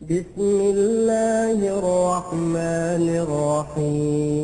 بسم الله الرحمن الرحيم.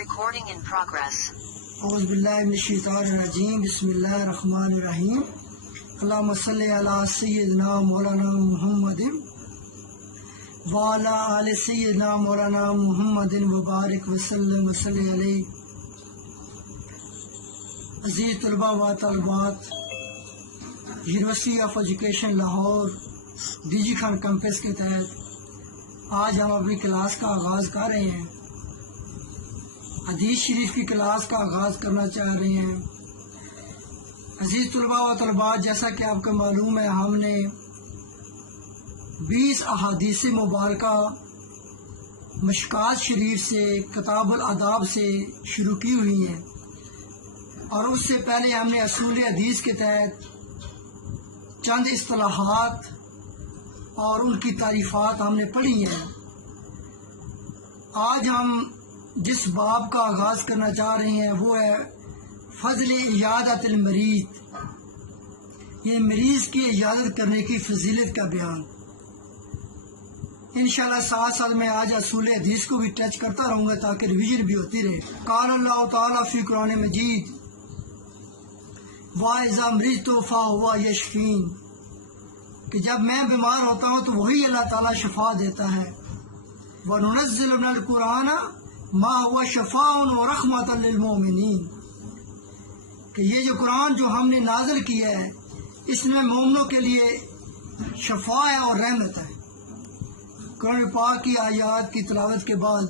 Recording in progress. اعوذ باللہ من الشیطان الرجیم. بسم اللہ الرحمن الرحیم. اللہم صلی علی سیدنا مولانا محمد وعلی آل سیدنا مولانا محمد وبارک وسلم وصلی علیہ. عزیز طلباء و طالبات، university of education Lahore D G Khan campus کے تحت آج ہم اپنی کلاس کا آغاز کر رہے ہیں. حدیث شریف کی کلاس کا آغاز کرنا چاہ رہے ہیں. عزیز طلباء و طالبات، جیسا کہ آپ کو معلوم ہے، ہم نے 20 احادیث مبارکہ مشکات شریف سے، کتاب الاداب سے شروع کی ہوئی ہیں، اور اس سے پہلے ہم نے اصول حدیث کے تحت چند اصطلاحات اور ان کی تعریفات ہم نے پڑھی ہیں. آج ہم جس باب کا آغاز کرنا چاہ رہے ہیں وہ ہے فضل عیادت المریض، یہ مریض کی عیادت کرنے کی فضیلت کا بیان. انشاءاللہ ساتھ ساتھ میں آج اصول حدیث کو بھی ٹچ کرتا رہوں گا تاکہ ریویژن بھی ہوتی رہے. قال اللہ تعالیٰ فی قرآن مجید وَإِذَا مَرِضْتُ فَهُوَ يَشْفِينِ، کہ جب میں بیمار ہوتا ہوں تو وہی اللہ تعالیٰ شفا دیتا ہے. وَنُنَزِّلُ مِنَ الْقُرْآنِ ما هو شفاء ورحمۃ للمؤمنین، کہ یہ جو قرآن جو ہم نے نازل کیا ہے اس میں مومنوں کے لیے شفا ہے اور رحمت ہے. قرآن پاک کی آیات کی تلاوت کے بعد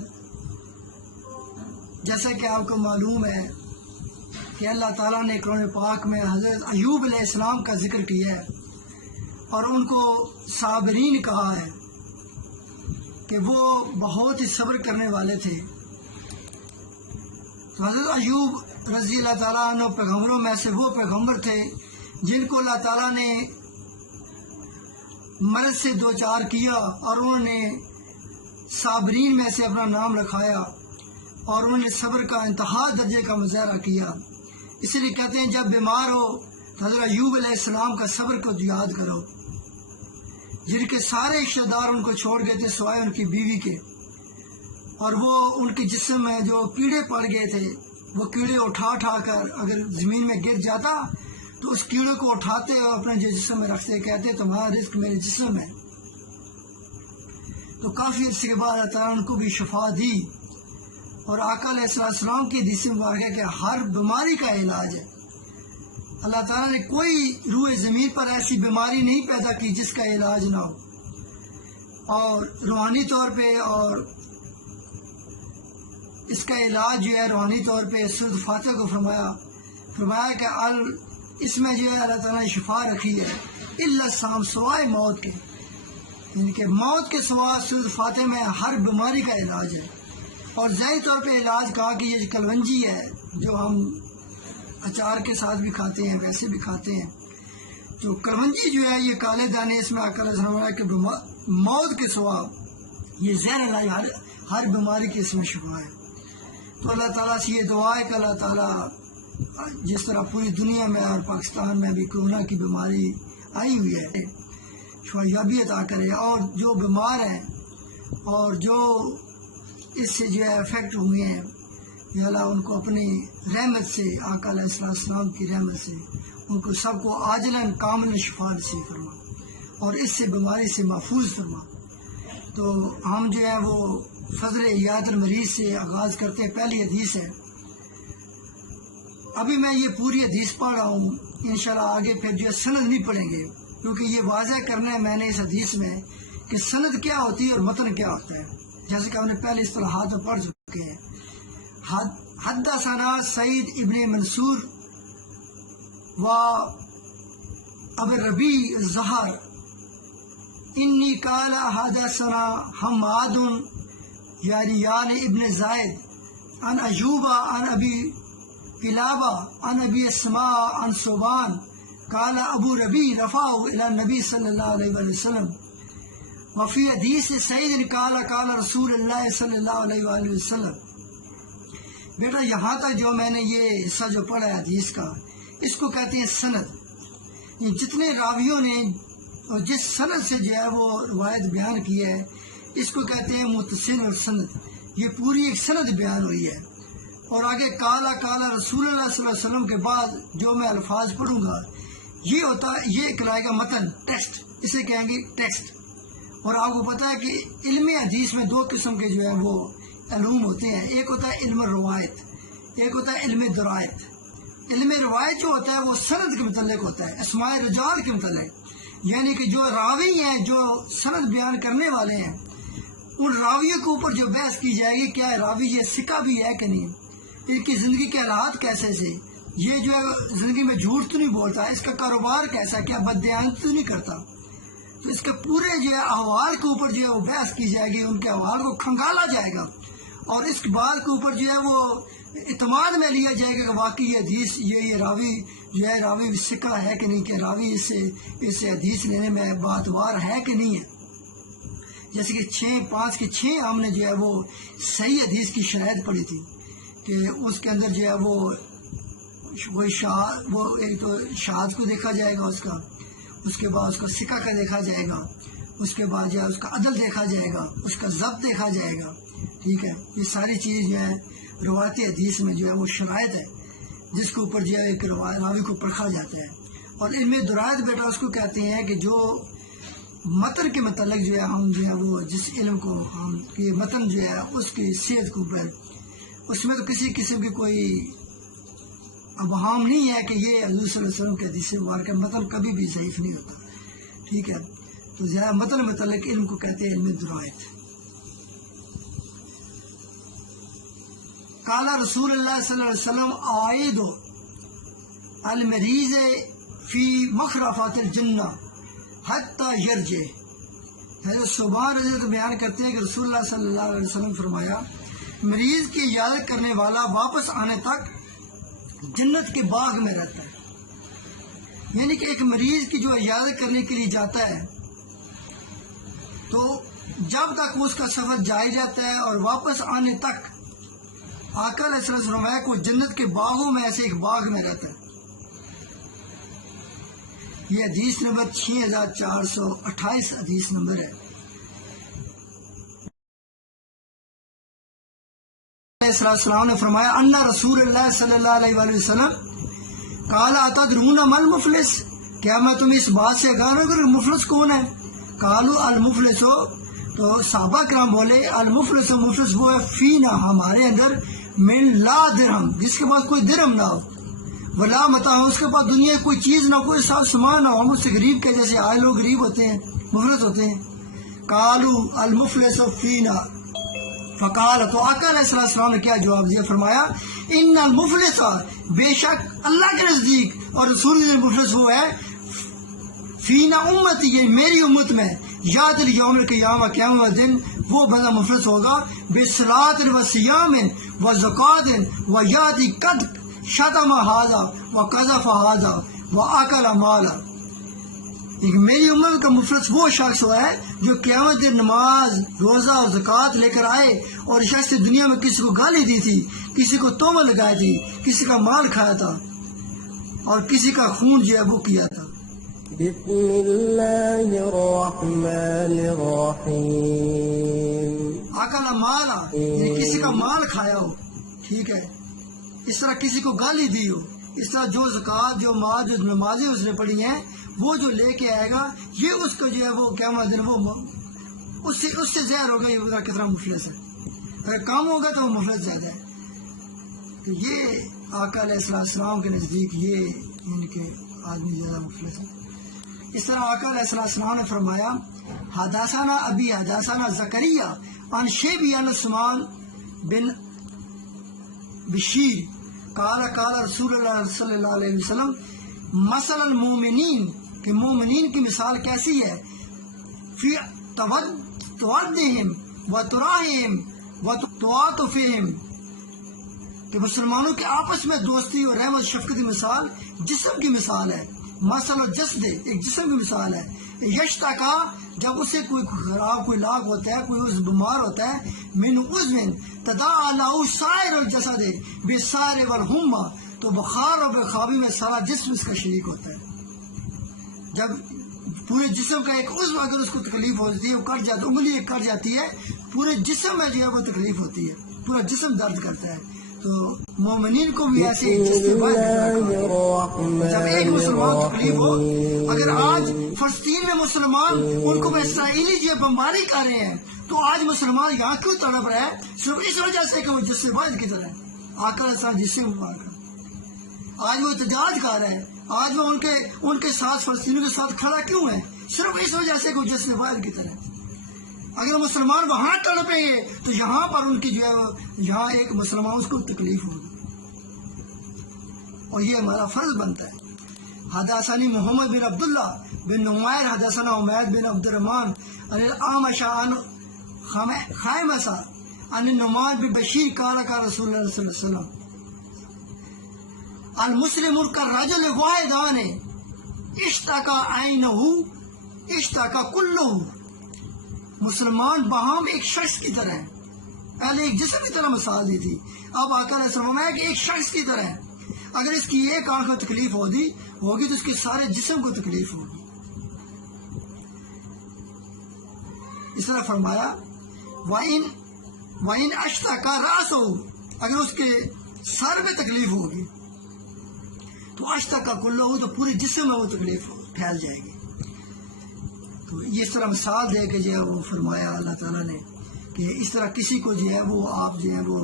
جیسا کہ آپ کو معلوم ہے کہ اللہ تعالیٰ نے قرآن پاک میں حضرت ایوب علیہ السلام کا ذکر کیا ہے اور ان کو صابرین کہا ہے کہ وہ بہت ہی صبر کرنے والے تھے. تو حضرت ایوب رضی اللہ تعالیٰ عنہ پیغمبروں میں سے وہ پیغمبر تھے جن کو اللہ تعالیٰ نے مرض سے دوچار کیا اور انہوں نے صابرین میں سے اپنا نام رکھایا اور انہوں نے صبر کا انتہا درجے کا مظاہرہ کیا. اسی لیے کہتے ہیں جب بیمار ہو تو حضرت ایوب علیہ السلام کا صبر کو یاد کرو، جن کے سارے رشتہ دار ان کو چھوڑ گئے تھے سوائے ان کی بیوی کے، اور وہ ان کے جسم میں جو کیڑے پڑ گئے تھے وہ کیڑے اٹھا کر اگر زمین میں گر جاتا تو اس کیڑے کو اٹھاتے اور اپنے جسم میں رکھتے، کہتے تمہارا رزق میرے جسم ہے. تو کافی عرصے کے بعد اللہ تعالیٰ ان کو بھی شفا دی. اور آقا علیہ السلام کی حدیث مبارکہ ہے کہ ہر بیماری کا علاج ہے. اللہ تعالیٰ نے کوئی روح زمین پر ایسی بیماری نہیں پیدا کی جس کا علاج نہ ہو. اور روحانی طور پہ اور اس کا علاج جو ہے روحانی طور پہ سورۃ فاتحہ کو فرمایا کہ اس میں جو ہے اللہ تعالیٰ نے شفا رکھی ہے الا السام، سوائے موت کے، یعنی کہ موت کے سوا سورۃ فاتحہ میں ہر بیماری کا علاج ہے. اور ذہنی طور پہ علاج کہا کہ یہ کلونجی ہے جو ہم اچار کے ساتھ بھی کھاتے ہیں، ویسے بھی کھاتے ہیں. تو کلونجی جو ہے یہ کالے دانے، اس میں آقا علیہ السلام کہ موت کے سوا یہ زہر علاج ہر بیماری کی اس میں شفا ہے. تو اللہ تعالیٰ سے یہ دعا ہے کہ اللہ تعالیٰ جس طرح پوری دنیا میں اور پاکستان میں بھی کورونا کی بیماری آئی ہوئی ہے شفایابی عطا کرے، اور جو بیمار ہیں اور جو اس سے جو ہے افیکٹ ہوئے ہیں یا اللہ ان کو اپنی رحمت سے، آقا علیہ السلام کی رحمت سے ان کو سب کو عاجلاً کاملاً شفا نصیب فرما اور اس سے بیماری سے محفوظ فرما. تو ہم جو ہے وہ فضل عیاط المریض سے آغاز کرتے ہیں. پہلی حدیث ہے. ابھی میں یہ پوری حدیث پڑھ رہا ہوں، انشاءاللہ آگے پھر جو ہے سند نہیں پڑھیں گے، کیونکہ یہ واضح کرنا ہے میں نے اس حدیث میں کہ سند کیا ہوتی ہے اور متن کیا ہوتا ہے، جیسے کہ ہم نے پہلے اصطلاحات میں پڑھ چکے ہیں. حدثنا سعید ابن منصور و ابو الربیع الزہر انی قال حدثنا حماد یعنی ابن زائد عن ایوب عن ابی قلابہ عن ابی اسماء عن صوبان قال ابو ربیع رفعه الى النبی صلی اللہ علیہ وسلم وفی حدیث سعید قال قال رسول اللہ صلی اللہ علیہ وآلہ وسلم. بیٹا یہاں تک جو میں نے یہ حصہ جو پڑھا ہے حدیث کا، اس کو کہتے ہیں سند. یہ جتنے راویوں نے اور جس سند سے جو ہے وہ روایت بیان کی ہے اس کو کہتے ہیں متصل اور سند. یہ پوری ایک سند بیان ہوئی ہے. اور آگے کالا کالا رسول اللہ صلی اللہ علیہ وسلم کے بعد جو میں الفاظ پڑھوں گا یہ ہوتا ہے، یہ کہلائے گا متن، ٹیکسٹ، اسے کہیں گے ٹیکسٹ. اور آپ کو پتہ ہے کہ علم حدیث میں دو قسم کے جو ہے وہ علوم ہوتے ہیں. ایک ہوتا ہے علم روایت، ایک ہوتا ہے علم درایت. علم روایت جو ہوتا ہے وہ سند کے متعلق ہوتا ہے، اسماء رجال کے متعلق، یعنی کہ جو راوی ہیں جو سند بیان کرنے والے ہیں ان راویوں کے اوپر جو بحث کی جائے گی کیا راوی یہ ثقہ بھی ہے کہ نہیں، ان کی زندگی کے حالات کیسے سے، یہ جو ہے زندگی میں جھوٹ تو نہیں بولتا، اس کا کاروبار کیسا، کیا بددیانت تو نہیں کرتا. تو اس کے پورے جو ہے احوال کے اوپر جو ہے وہ بحث کی جائے گی، ان کے احوال کو کھنگالا جائے گا اور اس بات کے اوپر جو ہے وہ اعتماد میں لیا جائے گا کہ واقعی یہ حدیث یہ راوی جو ہے راوی ثقہ ہے کہ نہیں، کہ راوی اس حدیث لینے میں باتوار ہے کہ نہیں ہے. جیسے کہ 5 کی 6 ہم نے جو ہے وہ صحیح حدیث کی شرائط پڑھی تھی کہ اس کے اندر جو ہے وہ ایک تو شہادت کو دیکھا جائے گا اس کا، اس کے بعد اس کا ثقہ کا دیکھا جائے گا، اس کے بعد جو ہے اس کا عدل دیکھا جائے گا، اس کا ضبط دیکھا جائے گا. ٹھیک ہے، یہ ساری چیز جو ہے روایتی حدیث میں جو ہے وہ شرائط ہے جس کے اوپر جو ہے ایک راوی کو پرکھا جاتا ہے. اور علم درایت بیٹا اس کو کہتے ہیں کہ جو متن کے متعلق جو ہے ہم جو ہے وہ جس علم کو ہم کہ متن جو ہے اس کی صحت کے اوپر اس میں تو کسی قسم کی کوئی ابہام نہیں ہے کہ یہ حضور صلی اللہ علیہ وسلم کے حدیث مبارکہ متن کبھی بھی ضعیف نہیں ہوتا. ٹھیک ہے، تو زیادہ متن متعلق علم کو کہتے ہیں علم درایت. قال رسول اللہ صلی اللہ علیہ وسلم عائد المریض فی مخرفات الجنہ حتی یرجع. حضرت صوبان رضی اللہ بیان کرتے ہیں کہ رسول اللہ صلی اللہ علیہ وسلم فرمایا مریض کی عیادت کرنے والا واپس آنے تک جنت کے باغ میں رہتا ہے. یعنی کہ ایک مریض کی جو عیادت کرنے کے لیے جاتا ہے تو جب تک اس کا سفر جاری رہتا ہے اور واپس آنے تک آقا علیہ السلام فرمایا کو جنت کے باغوں میں ایسے ایک باغ میں رہتا ہے. یہ حدیث نمبر 6428 حدیث نمبر ہے. علیہ السلام نے فرمایا ان رسول اللہ صلی اللہ علیہ وآلہ وسلم قال اتدرون ما المفلس، کیا میں تمہیں اس بات سے آگاہ ہوں کہ مفلس کون ہے؟ قالوا المفلس، تو صحابہ کرام بولے المفلس مفلس وہ ہے فینا ہمارے اندر من لا درہم، جس کے پاس کوئی درہم نہ ہو، ولا متاع، اس کے پاس دنیا کوئی چیز نہ ہو، کوئی صاف سامان نہ ہو. ہم اس سے غریب کے جیسے آئے لوگ غریب ہوتے ہیں، مفلس ہوتے ہیں. قالوا المفلس فینا فقال، تو آقا علیہ السلام نے کیا جواب دیا؟ فرمایا ان المفلس، بے شک اللہ کے نزدیک اور رسول المفلس وہ ہے فینا امتی، یہ میری امت میں، یاد الیوم القیامہ، قیامت دن وہ بندہ مفلس ہوگا بصلاۃ و صیام و زکات و یادی قد شتم ھذا و قذف ھذا و اکل مالا. ایک میری امت کا مفلس وہ شخص ہوا ہے جو قیامت دن نماز روزہ اور زکوٰۃ لے کر آئے اور شخص دنیا میں کسی کو گالی دی تھی، کسی کو تہمت لگائی تھی، کسی کا مال کھایا تھا اور کسی کا خون جو ہے وہ کیا تھا. بسم اللہ الرحمن الرحیم. اکل مالا یعنی کسی کا مال کھایا ہو، ٹھیک ہے، اس طرح کسی کو گالی دی ہو، اس طرح جو زکوٰۃ جو مال جو نمازیں اس نے پڑھی ہیں وہ جو لے کے آئے گا یہ اس کو جو ہے وہ قیامت دن وہ اس سے زہر ہوگا یہ کتنا مفلس ہے، اگر کم ہوگا تو وہ مفلس زیادہ ہے. تو یہ آقا علیہ السلام کے نزدیک یہ ان کے آدمی زیادہ مفلس ہے. اس طرح آقا علیہ السلام نے فرمایا حدثنا ابی حدثنا زکریا عن شیبی عن عثمان بن بشیر قال قال رسول اللہ صلی اللہ علیہ وسلم مثل المومنین کہ مومنین کی مثال کیسی ہے، فی تودہم و تراہم و تعاطفہم، کہ مسلمانوں کے آپس میں دوستی اور رحمت شفقت کی مثال جسم کی مثال ہے. مثل الجسد ایک جسم کی مثال ہے. یشتا کا جب اسے کوئی خراب کوئی لاگ ہوتا ہے، کوئی عضو بیمار ہوتا ہے، من عضو تداعی له سائر الجسد بالسہر والحمى، تو بخار اور بخابی میں سارا جسم اس کا شریک ہوتا ہے. جب پورے جسم کا ایک عضو اگر اس کو تکلیف ہوتی ہے، وہ کٹ جاتی، انگلی کٹ جاتی ہے، پورے جسم میں جو ہے وہ تکلیف ہوتی ہے، پورا جسم درد کرتا ہے. تو مومنین کو بھی ایسے جب ایک مسلمان تکلیف ہو، اگر آج فلسطین میں مسلمان ان کو اسرائیلی جو بمباری کر رہے ہیں، تو آج مسلمان یہاں کیوں تڑپ رہا ہے؟ صرف اس وجہ سے کہ وہ جس سے واحد کی طرح آقا ایسا جس سے مار کر آج وہ احتجاج کر رہا ہے، آج وہ ان کے ساتھ فلسطینیوں کے ساتھ کھڑا کیوں ہے؟ صرف اس وجہ سے کہ وہ جس سے واحد کی طرح. اگر مسلمان وہاں تڑپیں گے تو یہاں پر ان کی جو ہے یہاں ایک مسلمان اس کو تکلیف ہوگی، اور یہ ہمارا فرض بنتا ہے. حدثنی محمد بن عبداللہ بن نمیر حدثنا عمید بن عبد الرحمن عن الاعمش عن خیمسہ عن النعمان بن بشیر قال قال رسول اللہ صلی اللہ علیہ وسلم المسلم کالرجل الواحدان اشتکا عینہ اشتکا کلہ. مسلمان باہم ایک شخص کی طرح ہے. پہلے ایک جسم کی طرح مثال دی تھی، اب آقا علیہ السلام ہے کہ ایک شخص کی طرح ہے. اگر اس کی ایک آنکھ میں تکلیف ہوگی تو اس کے سارے جسم کو تکلیف ہوگی. اس طرح فرمایا وَإِنْ أَشْتَكَى رَأْسَهُ، اگر اس کے سر میں تکلیف ہوگی تو اشتکا کلہ، تو پورے جسم میں وہ تکلیف پھیل جائے گی. تو یہ اس طرح مثال دے کے جو ہے وہ فرمایا اللہ تعالیٰ نے کہ اس طرح کسی کو جو ہے وہ آپ جو ہے وہ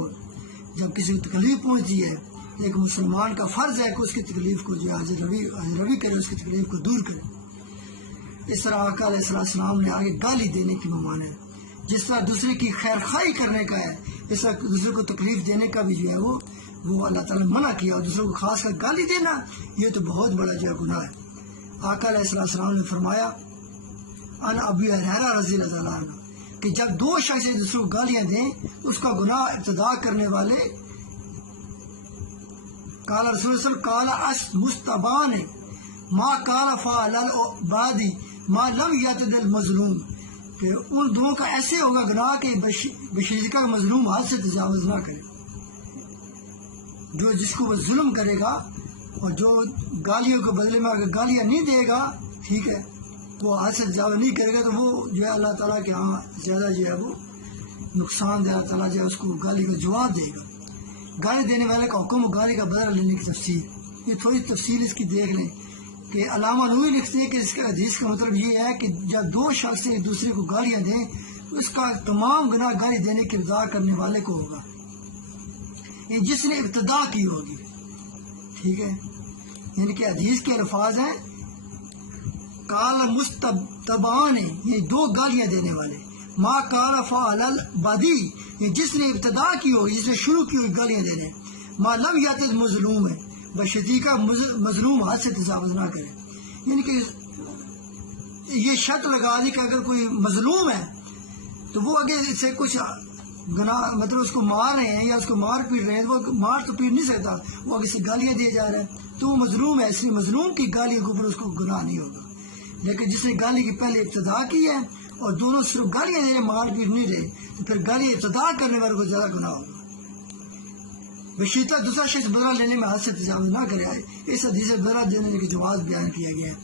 جب کسی کو تکلیف پہنچی ہے، ایک مسلمان کا فرض ہے کہ اس کی تکلیف کو جو ہے روی کرے، اس کی تکلیف کو دور کرے. اس طرح آقا علیہ السلام نے آگے گالی دینے کی ممان ہے، جس طرح دوسرے کی خیر خواہی کرنے کا ہے، اس طرح دوسرے کو تکلیف دینے کا بھی جو ہے وہ اللہ تعالیٰ نے منع کیا. اور دوسروں کو خاص کر گالی دینا یہ تو بہت بڑا جو ہے گناہ ہے. آقا علیہ السلام نے فرمایا ان ابی ہریرہ رضی اللہ عنہ کہ جب دو شخص دوسروں کو گالیاں دیں اس کا گناہ ابتدا کرنے والے قال رسول اللہ صلی اللہ علیہ وسلم قال اس مستبان ما قال فعل البادی ما لم یعتد المظلوم، کہ ان دونوں کا ایسے ہوگا گناہ کہ بشریکہ کا مظلوم حد سے تجاوز نہ کرے. جو جس کو وہ ظلم کرے گا اور جو گالیوں کے بدلے میں اگر گالیاں نہیں دے گا، ٹھیک ہے، وہ حد سے تجاوز نہیں کرے گا، تو وہ جو ہے اللہ تعالیٰ کے ہاں زیادہ جو ہے وہ نقصان دے. اللہ تعالیٰ جو ہے اس کو گالی کا جواب دے گا. گالی دینے والے کا حکم و گالی کا بدلہ لینے کی تفصیل، یہ تھوڑی تفصیل اس کی دیکھ لیں کہ علامہ نووی لکھتے ہیں کہ اس کا حدیث کا مطلب یہ ہے کہ جب دو شخص ایک دوسرے کو گالیاں دیں تو اس کا تمام گناہ گالی دینے کے ابتدا کرنے والے کو ہوگا، جس نے ابتدا کی ہوگی. ٹھیک ہے، یعنی کہ حدیث کے الفاظ ہیں کال مستبان، یہ دو گالیاں دینے والے، ما قال فعل البدی، یہ جس نے ابتدا کی ہوگی، جس نے شروع کی ہوئی گالیاں دینے، ما لم یعتد مظلوم ہے، بشدیقہ مظلوم حد سے تجاوز نہ کرے. یعنی کہ یہ شرط لگا دی کہ اگر کوئی مظلوم ہے تو وہ اگر سے کچھ گناہ مطلب اس کو مار رہے ہیں یا اس کو مار پیٹ رہے ہیں، وہ مار تو پیٹ نہیں سکتا، وہ اگر سے گالیاں دیے جا رہے ہیں تو وہ مظلوم ہے، اس لیے مظلوم کی گالیوں کے اوپر اس کو گناہ نہیں ہوگا. لیکن جس نے گالی کی پہلے ابتدا کی ہے اور دونوں صرف گالیاں دے رہے، مار پیٹ نہیں رہے، تو پھر گالی ابتدا کرنے والے کو زیادہ گناہ ہوگا. بشیطہ دوسرا شخص بدلہ لینے میں حد سے تجاوز نہ کرے. اس حدیث سے بدلہ دینے کے جواز بیان کیا گیا ہے،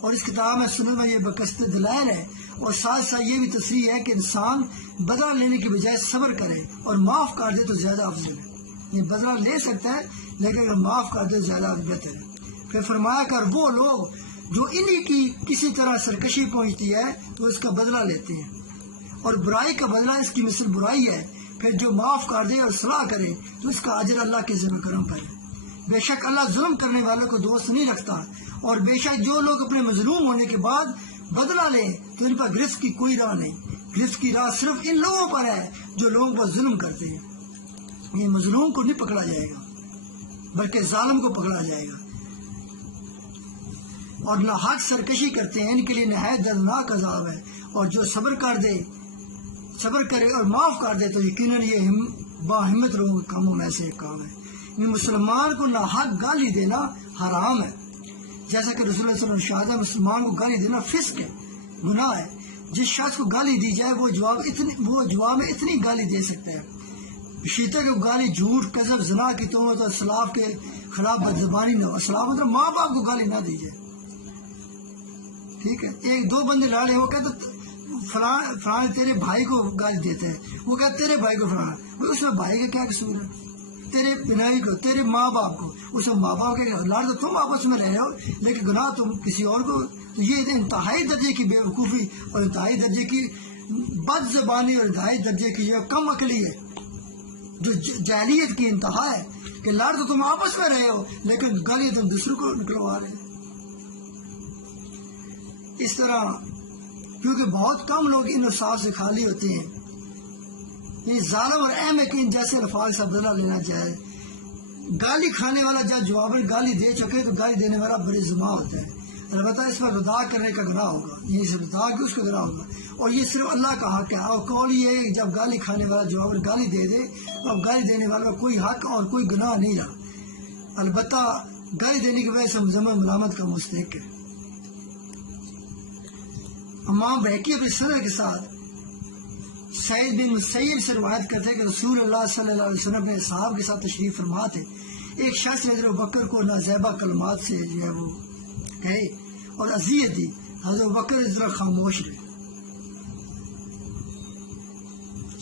اور اس کتاب میں سنن میں یہ بکثرت دلائل ہے، اور ساتھ ساتھ یہ بھی تصریح ہے کہ انسان بدلہ لینے کی بجائے صبر کرے اور معاف کر دے تو زیادہ افضل ہے. یہ بدلہ لے سکتا ہے لیکن اگر معاف کر دے زیادہ بہتر ہے. پھر فرمایا کر وہ لوگ جو انہی کی کسی طرح سرکشی پہنچتی ہے تو اس کا بدلہ لیتے ہیں، اور برائی کا بدلہ اس کی مثل برائی ہے، پھر جو معاف کر دے اور صلاح کرے تو اس کا اجر اللہ کے ذمہ کرم پر ہے۔ بے شک اللہ ظلم کرنے والوں کو دوست نہیں رکھتا، اور بے شک جو لوگ اپنے مظلوم ہونے کے بعد بدلہ لیں تو ان پر گرفت کی کوئی راہ نہیں۔ گرفت کی راہ صرف ان لوگوں پر ہے جو لوگوں پر ظلم کرتے ہیں۔ یہ مظلوم کو نہیں پکڑا جائے گا بلکہ ظالم کو پکڑا جائے گا، اور ناحق سرکشی کرتے ہیں ان کے لیے نہایت دردناک عذاب ہے۔ اور جو صبر کرے اور معاف کر دے تو یقیناً یہ باہمت لوگوں کے کاموں میں سے ایک کام ہے۔ مسلمان کو ناحق گالی دینا حرام ہے، جیسا کہ رسول اللہ صلی اللہ علیہ وسلم مسلمان کو گالی دینا فسق ہے، گناہ ہے۔ جس شخص کو گالی دی جائے وہ جواب میں اتنی گالی دے سکتا ہے، شیطے کو گالی جھوٹ، کذب، زنا کی تہمت اور اسلاف کے خلاف بدزبانی نہ ہو۔ اسلاف مطلب ماں باپ کو گالی نہ دی جائے، ٹھیک ہے۔ ایک دو بندے لڑے، وہ کہتے فلاں تیرے بھائی کو گالی دیتے ہیں، وہ کہتے تیرے بھائی کو فلاں، اس میں بھائی کا کیا قصور ہے؟ تیرے بنائی کو، تیرے ماں باپ کو، اس میں ماں باپ کے لڑ تو تم آپس میں رہے ہو لیکن گناہ تم کسی اور کو۔ تو یہ انتہائی درجے کی بے وقوفی اور انتہائی درجے کی بد زبانی اور انتہائی درجے کی جو کم عقلی ہے، جو جاہلیت کی انتہا ہے کہ لڑ تو تم آپس میں رہے ہو لیکن گالی تم دوسروں کو نکلوا رہے ہو۔ اس طرح کیونکہ بہت کم لوگ ان الفاظ سے خالی ہوتے ہیں، یہ ظالم اور اہم ہے کہ ان جیسے الفاظ سے بدلہ لینا چاہے۔ گالی کھانے والا جب جواباً گالی دے چکے تو گالی دینے والا بڑے زما ہوتا ہے، البتہ اس پر ردا کرنے کا گناہ ہوگا، یہ صرف ردا کہ اس کا گناہ ہوگا، اور یہ صرف اللہ کا حق ہے۔ اور قول یہ ہے کہ جب گالی کھانے والا جواباً گالی دے دے تو اب گالی دینے والا کا کوئی حق اور کوئی گناہ نہیں رہا، البتہ گالی دینے کی وجہ سے مذمت ملامت کا مستحق ہے۔ امام بہقی اپنے صدر کے ساتھ سعید بن مسیب سے روایت کرتے ہیں کہ رسول اللہ صلی اللہ علیہ وسلم اپنے صحابہ کے ساتھ تشریف فرما تھے۔ ایک شخص نے حضرت بکر کو نازیبہ کلمات سے جو ہے وہ کہے اور اذیت دی، حضرت بکر ذرا خاموش رہے۔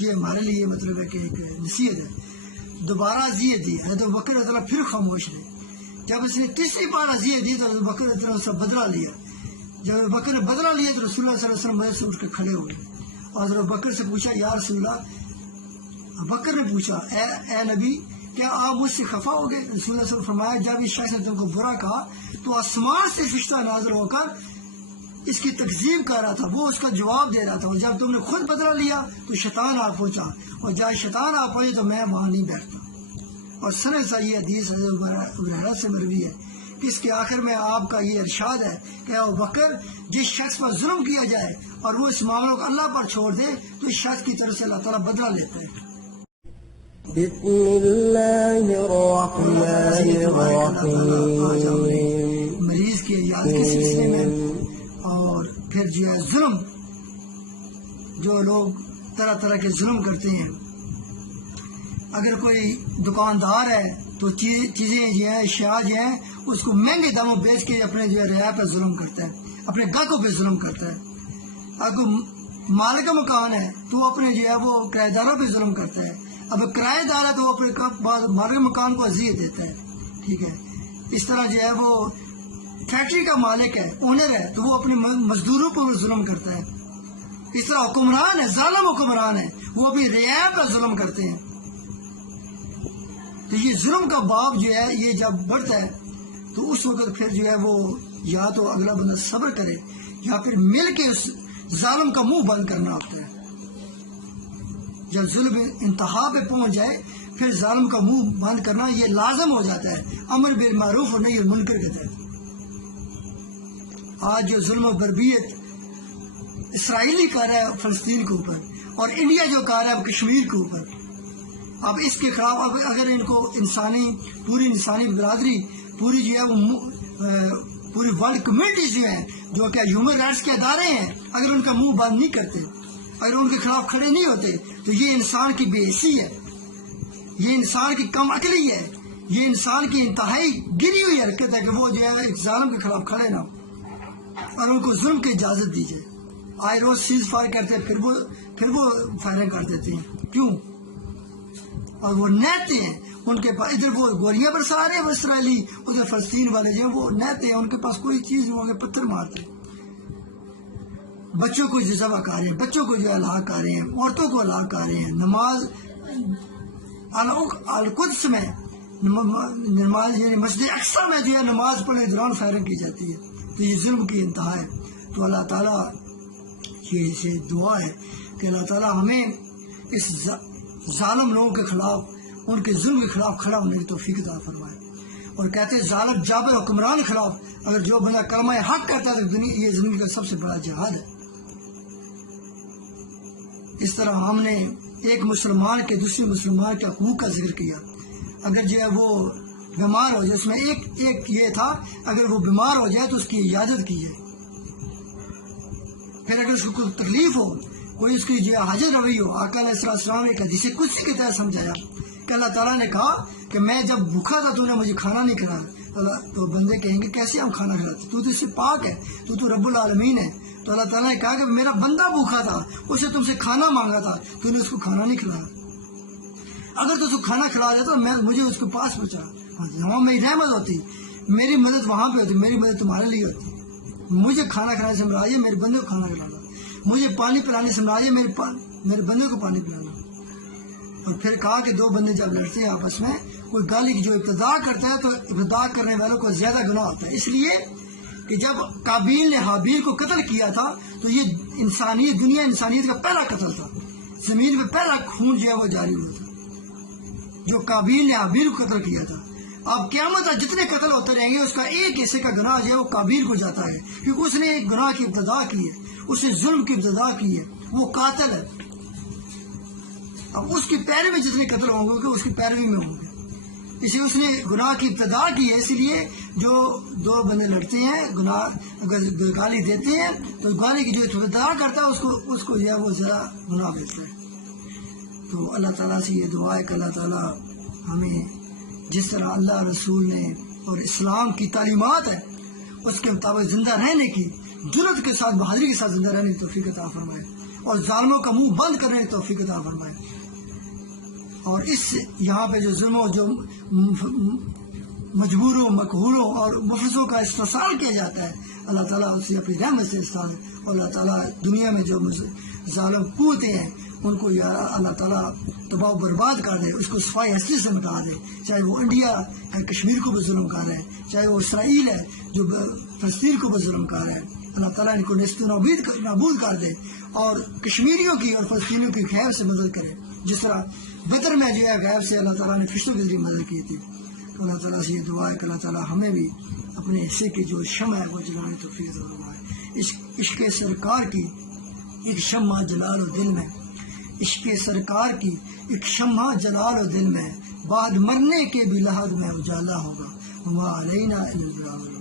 یہ ہمارے لیے مطلب ہے کہ ایک نصیحت ہے۔ دوبارہ اذیت دی، حضرت بکر ذرا پھر خاموش رہے۔ جب اس نے تیسری بار اذیت دی تو حضرت بکر ذرا اس کا بدلہ لیا۔ جب بکر نے بدلہ لیا تو رسول اللہ صلی اللہ علیہ وسلم مجلس سے اٹھ کے کھڑے ہوئے اور حضرت بکر سے پوچھا، یا رسول اللہ، بکر نے پوچھا اے نبی کیا آپ مجھ سے خفا ہو گئے؟ رسول اللہ صلی اللہ علیہ وسلم فرمایا، جب اس شخص نے تم کو برا کہا تو آسمان سے فرشتہ نازل ہو کر اس کی تکذیب کر رہا تھا، وہ اس کا جواب دے رہا تھا، اور جب تم نے خود بدلہ لیا تو شیطان آ پہنچا، اور جب شیطان آ پہنچے تو میں وہاں نہیں بیٹھتا۔ اور سند سے یہ حدیث حضرت ہریرہ سے مروی ہے کہ اس کے آخر میں آپ کا یہ ارشاد ہے کہ اے بکر، جس شخص پر ظلم کیا جائے اور وہ اس معاملے کو اللہ پر چھوڑ دے تو اس شخص کی طرف سے اللہ تعالیٰ بدلہ لیتا ہے۔ بسم اللہ الرحمن الرحیم۔ مریض کی علاج کے سلسلے میں، اور پھر جو ہے ظلم، جو لوگ طرح طرح کے ظلم کرتے ہیں، اگر کوئی دکاندار ہے تو چیزیں جو ہیں اشیاء جو ہیں اس کو مہنگے داموں بیچ کے اپنے جو ہے رعایا پہ ظلم کرتا ہے، اپنے گاہکوں پہ ظلم کرتا ہے۔ اگر مالک کا مکان ہے تو وہ اپنے جو ہے وہ کرایہ داروں پہ ظلم کرتا ہے، اب کرایہ دار ہے تو وہ اپنے مالک مکان کو اذیت دیتا ہے، ٹھیک ہے۔ اس طرح جو ہے وہ فیکٹری کا مالک ہے، اونر ہے، تو وہ اپنے مزدوروں پر ظلم کرتا ہے۔ اس طرح حکمران ہے، ظالم حکمران ہے، وہ اپنی رعایا پر ظلم کرتے ہیں۔ تو یہ ظلم کا باب جو ہے یہ جب بڑھتا ہے تو اس وقت پھر جو ہے وہ یا تو اگلا بندہ صبر کرے یا پھر مل کے اس ظالم کا منہ بند کرنا ہوتا ہے۔ جب ظلم انتہا پہ پہنچ جائے پھر ظالم کا منہ بند کرنا یہ لازم ہو جاتا ہے، امر بالمعروف اور نہی عن المنکر کے تحت۔ آج جو ظلم و بربریت اسرائیلی کر رہا ہے فلسطین کے اوپر، اور انڈیا جو کر رہا ہے کشمیر کے اوپر، اب اس کے خلاف اگر ان کو پوری انسانی برادری، پوری جو ہے وہ پوری ورلڈ کمیونٹیز جو ہیں جو کہ ہیومن رائٹس کے ادارے ہیں، اگر ان کا منہ بند نہیں کرتے، اگر ان کے خلاف کھڑے نہیں ہوتے تو یہ انسان کی بے حسی ہے، یہ انسان کی کم عقلی ہے، یہ انسان کی انتہائی گری ہوئی حرکت ہے کہ وہ جو ہے ایک ظالم کے خلاف کھڑے نہ اور ان کو ظلم کی اجازت دی جائے۔ آئے روز سیز فائر کرتے ہیں پھر وہ فائرنگ کر دیتے ہیں، کیوں؟ اور وہ نہتے ہیں، ان کے پاس ادھر وہ گولیاں برسا رہے ہیں وہ اسرائیلی، ادھر فلسطین والے جو ہیں وہ نہتے ہیں، ان کے پاس کوئی چیز نہیں، وہ پتھر مارتے ہیں۔ بچوں کو جو ذبح کر رہے ہیں، بچوں کو جو ہلاک کر رہے ہیں، عورتوں کو ہلاک کر رہے ہیں، نماز القدس میں نماز یعنی مسجد اقصی میں جو ہے نماز پڑھنے کے دوران فائرنگ کی جاتی ہے، تو یہ ظلم کی انتہا ہے۔ تو اللہ تعالیٰ یہ سے دعا ہے کہ اللہ تعالیٰ ہمیں اس ظالم لوگوں کے خلاف، ان کے ظلم کے خلاف کھڑا ہونے کی توفیق عطا فرمائے۔ اور کہتے ہیں ظالم جابر حکمران کے خلاف اگر جو بندہ کلمہ حق کہتا ہے تو یہ زندگی کا سب سے بڑا جہاد ہے۔ اس طرح ہم نے ایک مسلمان کے دوسرے مسلمان کے حقوق کا ذکر کیا۔ اگر جو ہے وہ بیمار ہو جائے، اس میں ایک یہ تھا اگر وہ بیمار ہو جائے تو اس کی عیادت کیجیے۔ پھر اگر اس کو کوئی تکلیف ہو، کوئی اس کی جو ہے حاجت روی ہو، آقا علیہ السلام نے حدیث قدسی کی طرح سمجھایا کہ اللہ تعالیٰ نے کہا کہ میں جب بھوکا تھا تو نے مجھے کھانا نہیں کھلایا۔ تو بندے کہیں گے کیسے ہم کھانا کھلاتے، تو اس سے پاک ہے، تو رب العالمین ہے۔ تو اللہ تعالیٰ نے کہا کہ میرا بندہ بھوکا تھا، اسے تم سے کھانا مانگا تھا، تو نے اس کو کھانا نہیں کھلایا۔ اگر تو اس کو کھانا کھلا دیتا مجھے اس کے پاس پہنچا، وہاں میری رحمت ہوتی، میری مدد وہاں پہ ہوتی، میری مدد تمہارے لیے ہوتی۔ مجھے کھانا کھلانے سے مراد ہے میرے بندے کو کھانا کھلانا، مجھے پانی پلانے سے مراد ہے میرے بندے کو پانی پلانا۔ اور پھر کہا کہ دو بندے جب لڑتے ہیں آپس میں، کوئی گالی کی جو ابتدا کرتا ہے تو ابتدا کرنے والوں کو زیادہ گناہ ہوتا ہے، اس لیے کہ جب قابیل نے حابیل کو قتل کیا تھا تو یہ انسانیت کا پہلا قتل تھا، زمین پہ پہلا خون جو ہے وہ جاری ہوا تھا جو قابیل نے حابیل کو قتل کیا تھا۔ اب قیامت تک جتنے قتل ہوتے رہیں گے اس کا ایک حصے کا گناہ جو ہے وہ قابیل کو جاتا ہے، کیونکہ اس نے ایک گناہ کی ابتدا کی ہے، اس نے ظلم کی ابتدا کی ہے، وہ قاتل ہے۔ اب اس کی پیروی جتنے قتل ہوں گے اس کی پیروی میں ہوں گے، اس لیے اس نے گناہ کی ابتدا کی ہے۔ اس لیے جو دو بندے لڑتے ہیں، گناہ اگر گالی دیتے ہیں تو گالی کی جو ابتدا کرتا ہے اس کو جو ہے وہ ذرا گناہ دیتا ہے۔ تو اللہ تعالیٰ سے یہ دعا ہے کہ اللہ تعالیٰ ہمیں جس طرح اللہ رسول نے اور اسلام کی تعلیمات ہے اس کے مطابق زندہ رہنے کی، جرأت کے ساتھ، بہادری کے ساتھ زندہ رہنے کی توفیق عطا فرمائے، اور ظالموں کا منہ بند کرنے کی توفیق عطا فرمائے۔ اور اس یہاں پہ جو ظلموں، جو مجبوروں، مقہوروں اور مفلسوں کا استحصال کیا جاتا ہے، اللہ تعالیٰ اسے اپنی رحمت سے استحصال، اور اللہ تعالیٰ دنیا میں جو ظالم قوتیں ہیں ان کو یا اللہ تعالیٰ تباہ و برباد کر دے، اس کو صفائی ہستی سے مٹا دے، چاہے وہ انڈیا ہے کشمیر کو بھی ظلم کر رہا ہے، چاہے وہ اسرائیل ہے جو فلسطین کو بھی ظلم کر رہا ہے، اللہ تعالیٰ ان کو نیست و نابود کر دے اور کشمیریوں کی اور فلسطینیوں کی غیب سے مدد کرے، جس طرح بدر میں جو ہے غیب سے اللہ تعالیٰ نے فرشتوں کے ذریعے مدد کی تھی۔ تو اللہ تعالیٰ سے یہ دعا ہے کہ اللہ تعالیٰ ہمیں بھی اپنے حصے کی جو شمع ہے وہ جلانے کی توفیق عطا فرمائے۔ عشق سرکار کی ایک شمع جلال و دل میں، عشق سرکار کی ایک شمع جلال و دل میں، بعد مرنے کے بھی لحد میں اجالا ہوگا، وما علینا الا البلاغ۔